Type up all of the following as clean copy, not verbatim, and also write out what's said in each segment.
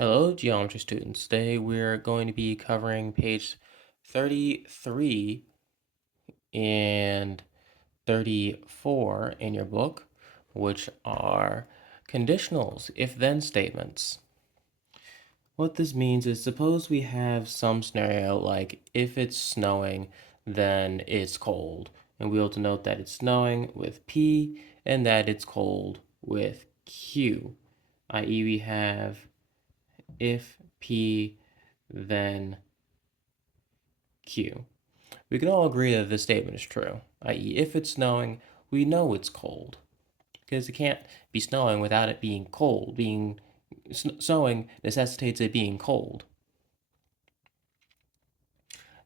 Hello, geometry students. Today we're going to be covering page 33 and 34 in your book, which are conditionals, if-then statements. What this means is suppose we have some scenario like if it's snowing, then it's cold. And we'll denote that it's snowing with P and that it's cold with Q, i.e. we have if P, then Q. We can all agree that this statement is true, i.e. if it's snowing, we know it's cold, because it can't be snowing without it being cold. Snowing necessitates it being cold.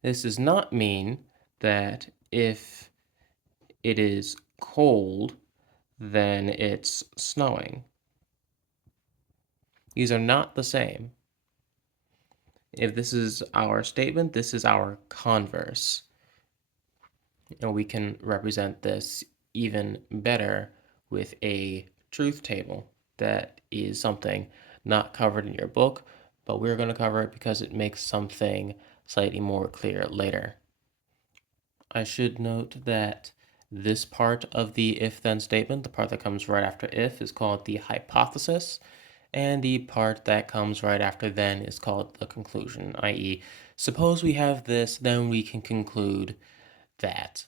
This does not mean that if it is cold, then it's snowing. These are not the same. If this is our statement, this is our converse. And we can represent this even better with a truth table. That is something not covered in your book, but we're going to cover it because it makes something slightly more clear later. I should note that this part of the if-then statement, the part that comes right after if, is called the hypothesis, and the part that comes right after then is called the conclusion, i.e., suppose we have this, then we can conclude that.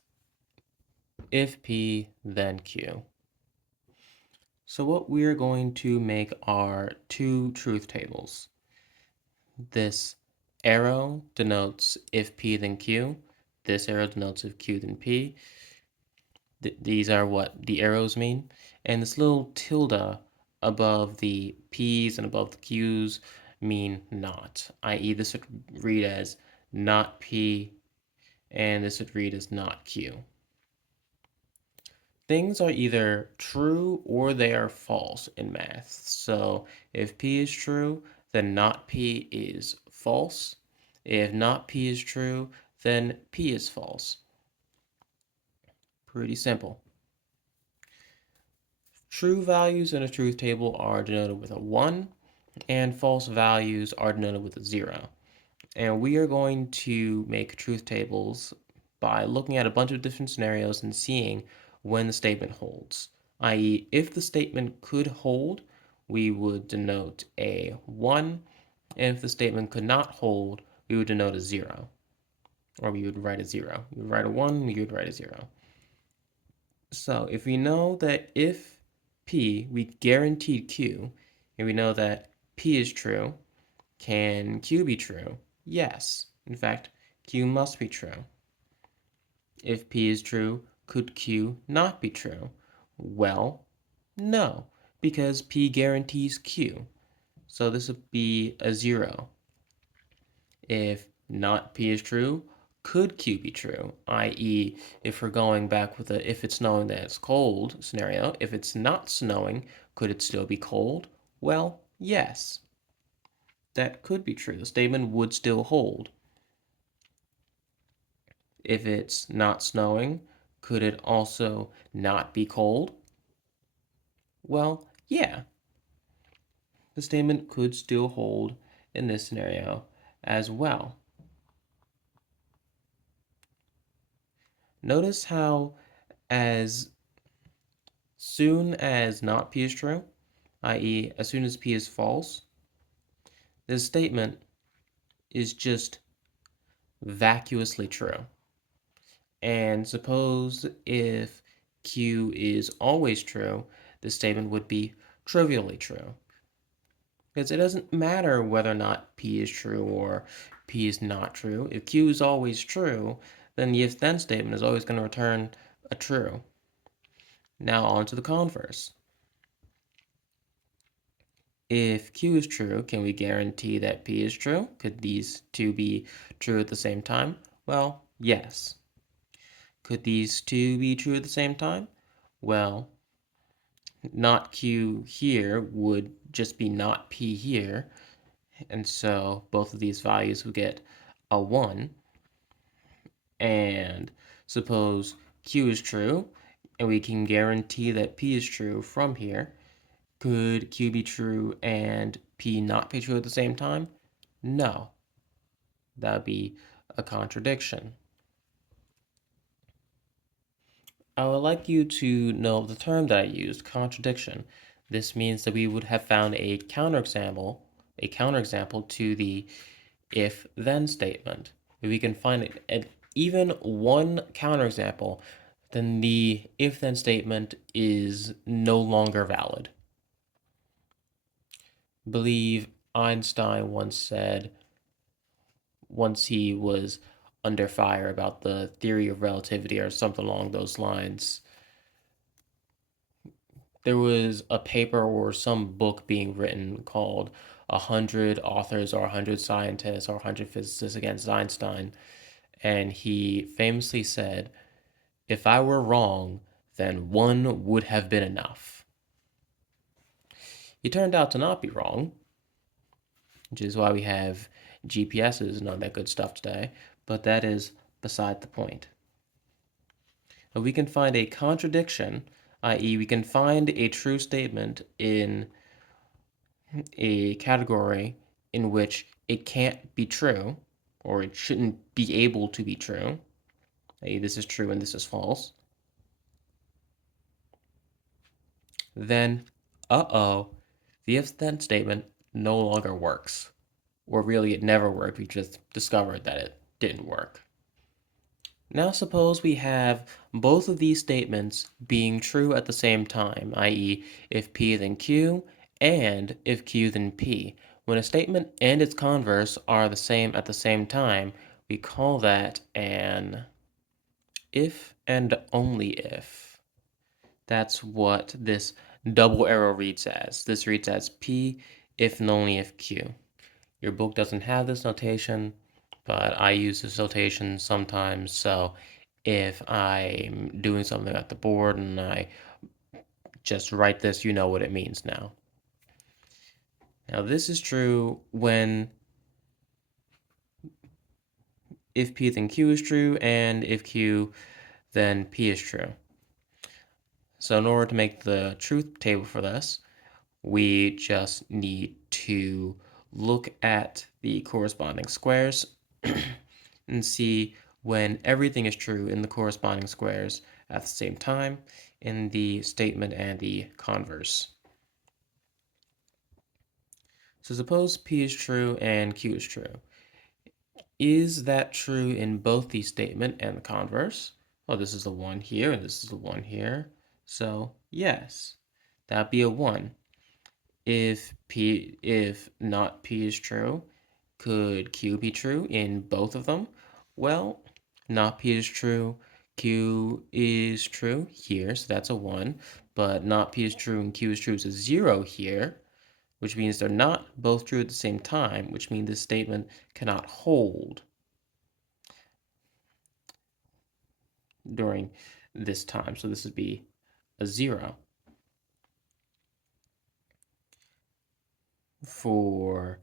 If P, then Q. So what we're going to make are two truth tables. This arrow denotes if P, then Q. This arrow denotes if Q, then P. These are what the arrows mean. And this little tilde above the P's and above the Q's mean not, i.e. this would read as not P, and this would read as not Q. Things are either true or they are false in math. So if P is true, then not P is false. If not P is true, then P is false. Pretty simple. True values in a truth table are denoted with a 1, and false values are denoted with a 0. And we are going to make truth tables by looking at a bunch of different scenarios and seeing when the statement holds. i.e., if the statement could hold, we would denote a 1, and if the statement could not hold, we would denote a 0, or we would write a 0. We would write a 1, we would write a 0. So if we know that if P, we guaranteed Q, and we know that P is true, can Q be true? Yes. In fact, Q must be true. If P is true, could Q not be true? Well, no, because P guarantees Q. So this would be a 0. If not P is true, could Q be true? i.e., if we're going back with a if it's snowing that it's cold scenario, if it's not snowing, could it still be cold? Well, yes. That could be true. The statement would still hold. If it's not snowing, could it also not be cold? Well, yeah. The statement could still hold in this scenario as well. Notice how as soon as not P is true, i.e. as soon as P is false, this statement is just vacuously true. And suppose if Q is always true, this statement would be trivially true. Because it doesn't matter whether or not P is true or P is not true. If Q is always true, then the if-then statement is always going to return a true. Now on to the converse. If Q is true, can we guarantee that P is true? Could these two be true at the same time? Well, yes. Could these two be true at the same time? Well, not Q here would just be not P here, and so both of these values would get a 1. And suppose Q is true, and we can guarantee that P is true from here, Could Q be true and P not be true at the same time? No, that would be a contradiction. I would like you to know the term that I used, contradiction. This means that we would have found a counterexample to the if then statement. If we can find even one counterexample, then the if then statement is no longer valid. I believe Einstein once said, once he was under fire about the theory of relativity or something along those lines, there was a paper or some book being written called 100 Authors or 100 Scientists or 100 Physicists Against Einstein. And he famously said, if I were wrong, then one would have been enough. He turned out to not be wrong, which is why we have GPSs and all that good stuff today, but that is beside the point. We can find a contradiction, i.e., we can find a true statement in a category in which it can't be true, or it shouldn't be able to be true, i.e., this is true and this is false, then, the if then statement no longer works. Or really, it never worked. We just discovered that it didn't work. Now, suppose we have both of these statements being true at the same time, i.e., if P then Q and if Q then P. When a statement and its converse are the same at the same time, we call that an if and only if. That's what this double arrow reads as. This reads as P if and only if Q. Your book doesn't have this notation, but I use this notation sometimes. So if I'm doing something at the board and I just write this, you know what it means now. Now, this is true when if P then Q is true and if Q then P is true. So in order to make the truth table for this, we just need to look at the corresponding squares and see when everything is true in the corresponding squares at the same time in the statement and the converse. So suppose P is true and Q is true. Is that true in both the statement and the converse? Well, this is the one here and this is the one here. So yes, that'd be a 1. If not P is true, could Q be true in both of them? Well, not P is true, Q is true here, so that's a 1. But not P is true and Q is true is a 0 here, which means they're not both true at the same time, which means this statement cannot hold during this time. So this would be a 0. For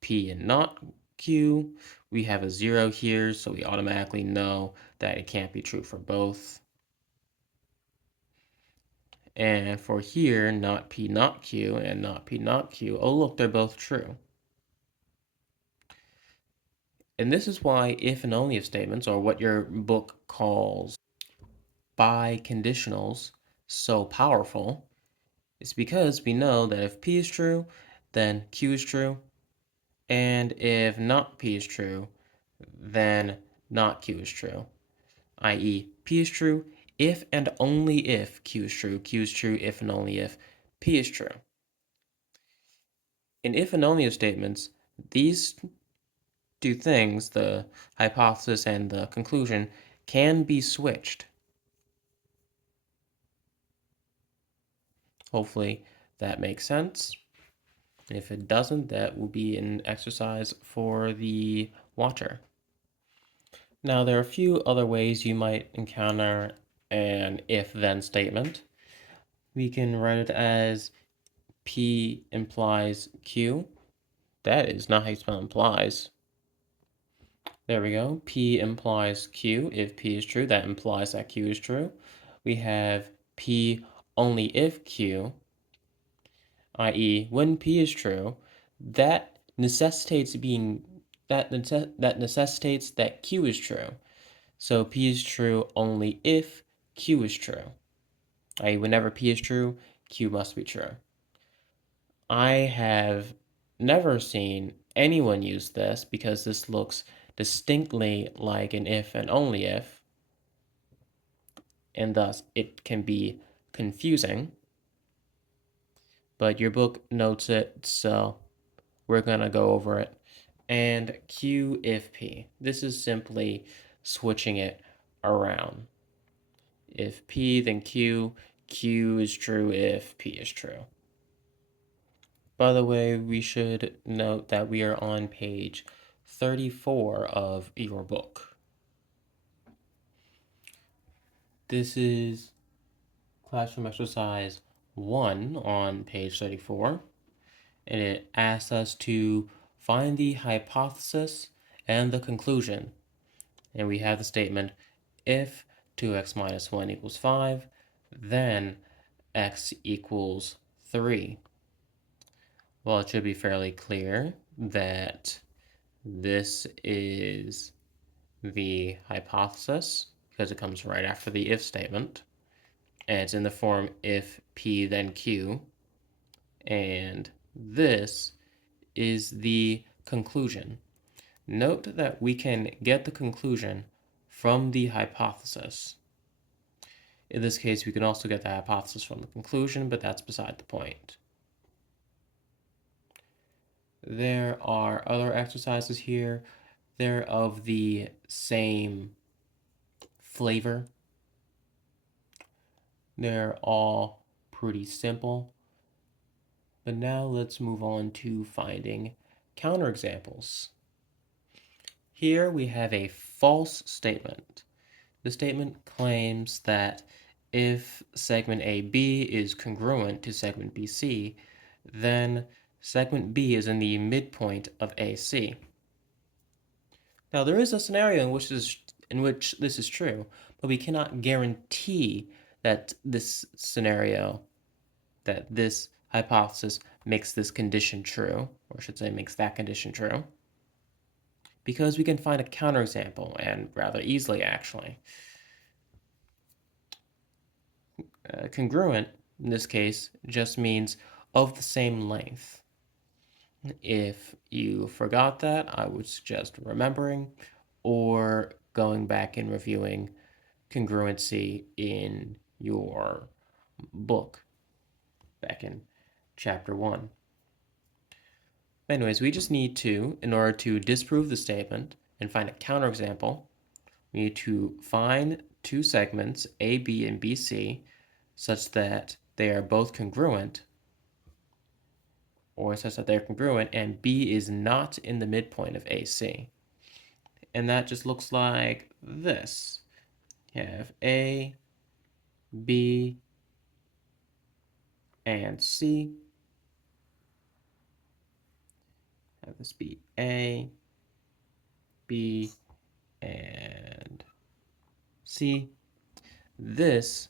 P and not Q, we have a 0 here, so we automatically know that it can't be true for both. And for here, not P not Q and not P not Q, oh look, they're both true. And this is why if and only if statements, or what your book calls biconditionals, so powerful. It's because we know that if P is true, then Q is true, and if not P is true, then not Q is true, i.e., P is true if and only if Q is true, Q is true if and only if P is true. In if and only if statements, these two things, the hypothesis and the conclusion, can be switched. Hopefully that makes sense. If it doesn't, that will be an exercise for the watcher. Now, there are a few other ways you might encounter an if-then statement. We can write it as P implies Q. That is not how you spell implies. There we go. P implies Q. If P is true, that implies that Q is true. We have P only if Q. i.e., when P is true, that necessitates being that necessitates that Q is true. So P is true only if Q is true. I.e., whenever P is true, Q must be true. I have never seen anyone use this because this looks distinctly like an if and only if, and thus it can be confusing. But your book notes it, so we're going to go over it. And Q if P. This is simply switching it around. If P, then Q. Q is true if P is true. By the way, we should note that we are on page 34 of your book. This is classroom exercise 1 on page 34, and it asks us to find the hypothesis and the conclusion. And we have the statement, if 2x minus 1 equals 5, then x equals 3. Well, it should be fairly clear that this is the hypothesis because it comes right after the if statement. And it's in the form if P then Q. And this is the conclusion. Note that we can get the conclusion from the hypothesis. In this case, we can also get the hypothesis from the conclusion, but that's beside the point. There are other exercises here. They're of the same flavor. They're all pretty simple. But now let's move on to finding counterexamples. Here we have a false statement. The statement claims that if segment AB is congruent to segment BC, then segment B is in the midpoint of AC. Now there is a scenario in which this is true, but we cannot guarantee that this scenario, that this hypothesis makes this condition true, or I should say makes that condition true, because we can find a counterexample, and rather easily actually. Congruent, in this case, just means of the same length. If you forgot that, I would suggest remembering or going back and reviewing congruency in your book back in chapter 1. Anyways, we just need to, in order to disprove the statement and find a counterexample, we need to find two segments, AB and BC, such that they are both congruent, or such that they're congruent, and B is not in the midpoint of AC. And that just looks like this. You have A, B, and C. Have this be A, B, and C. This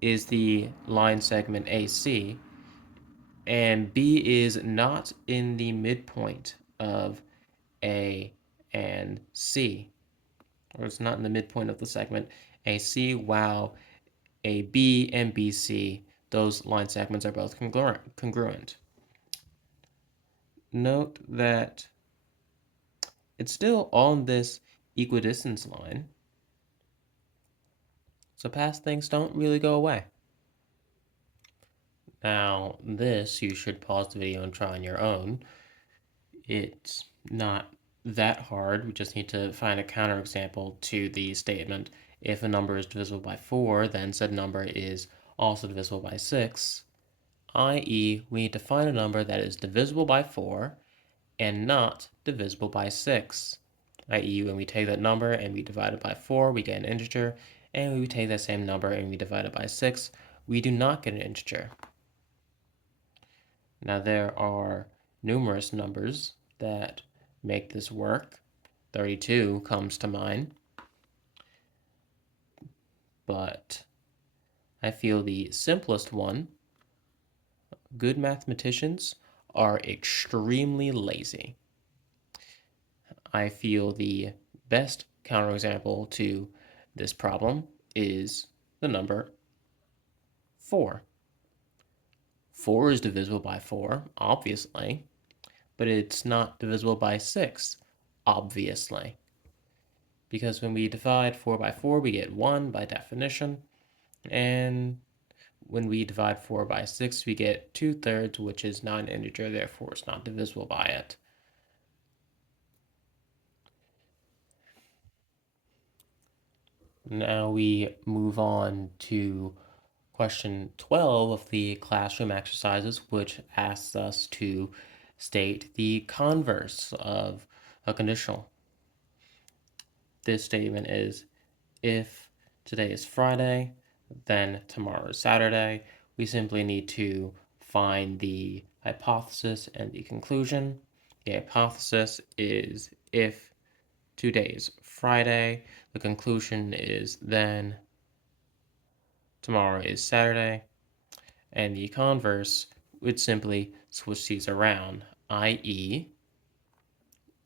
is the line segment AC, and B is not in the midpoint of A and C, or it's not in the midpoint of the segment AC, while AB and BC, those line segments are both congruent. Note that it's still on this equidistance line, so past things don't really go away. Now, this you should pause the video and try on your own. It's not that hard. We just need to find a counterexample to the statement. If a number is divisible by 4, then said number is also divisible by 6, i.e., we need to find a number that is divisible by 4 and not divisible by 6, i.e., when we take that number and we divide it by 4, we get an integer, and when we take that same number and we divide it by 6, we do not get an integer. Now, there are numerous numbers that make this work. 32 comes to mind, but I feel the simplest one Good mathematicians are extremely lazy. I feel the best counterexample to this problem is the number 4. 4 is divisible by 4, obviously, but it's not divisible by 6, obviously. Because when we divide 4 by 4, we get 1 by definition, and when we divide 4 by 6, we get 2/3, which is not an integer, therefore it's not divisible by it. Now we move on to question 12 of the classroom exercises, which asks us to state the converse of a conditional. This statement is, if today is Friday, then tomorrow is Saturday. We simply need to find the hypothesis and the conclusion. The hypothesis is, if today is Friday, the conclusion is then tomorrow is Saturday. And the converse would simply switch these around, i.e.,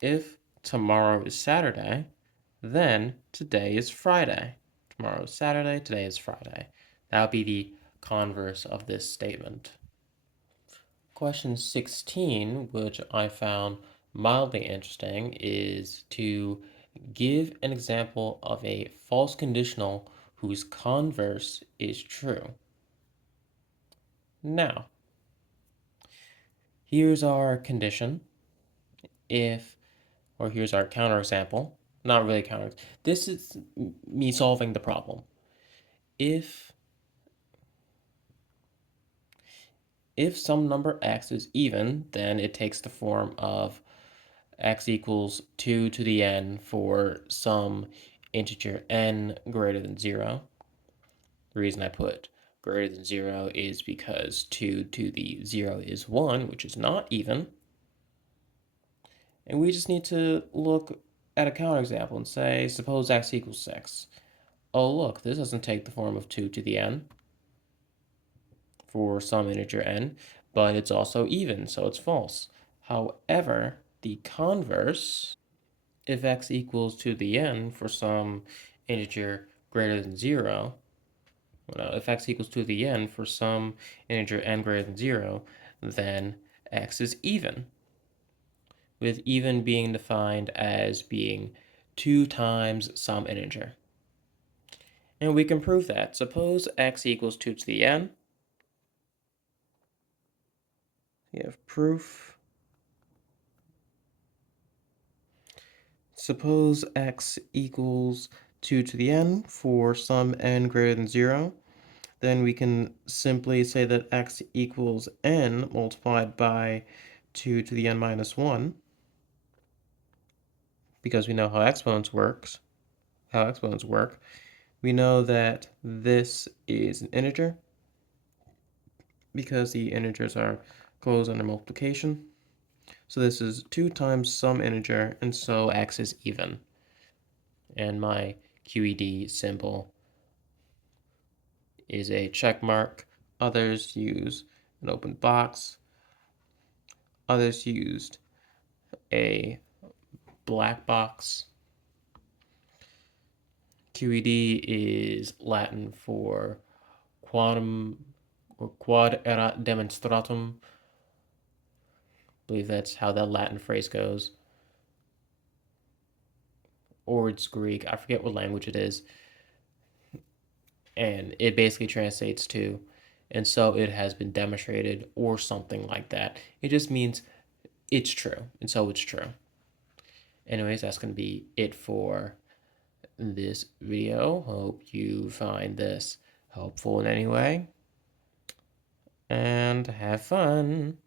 if tomorrow is Saturday, then today is Friday. Tomorrow is Saturday, today is Friday. That would be the converse of this statement. Question 16, which I found mildly interesting, is to give an example of a false conditional whose converse is true. Now, here's our condition. If, or here's our counterexample. Not really counter. This is me solving the problem. If if some number x is even, then it takes the form of x equals 2 to the n for some integer n greater than 0. The reason I put greater than 0 is because 2 to the 0 is 1, which is not even. And we just need to look at a counterexample and say, suppose x equals 6. Oh, look, this doesn't take the form of 2 to the n for some integer n, but it's also even, so it's false. However, the converse, if x equals to the n for some integer greater than 0, well, if x equals to the n for some integer n greater than 0, then x is even, with even being defined as being 2 times some integer. And we can prove that. Suppose x equals 2 to the n. We have proof. Suppose x equals 2 to the n for some n greater than 0. Then we can simply say that x equals n multiplied by 2 to the n minus 1, because we know how exponents work. We know that this is an integer because the integers are closed under multiplication. So this is 2 times some integer, and so x is even. And my QED symbol is a check mark. Others use an open box. Others used a black box. QED is Latin for quantum or quod erat demonstratum. I believe that's how that Latin phrase goes. Or it's Greek. I forget what language it is. And it basically translates to, and so it has been demonstrated, or something like that. It just means it's true, and so it's true. Anyways, that's going to be it for this video. Hope you find this helpful in any way, and have fun.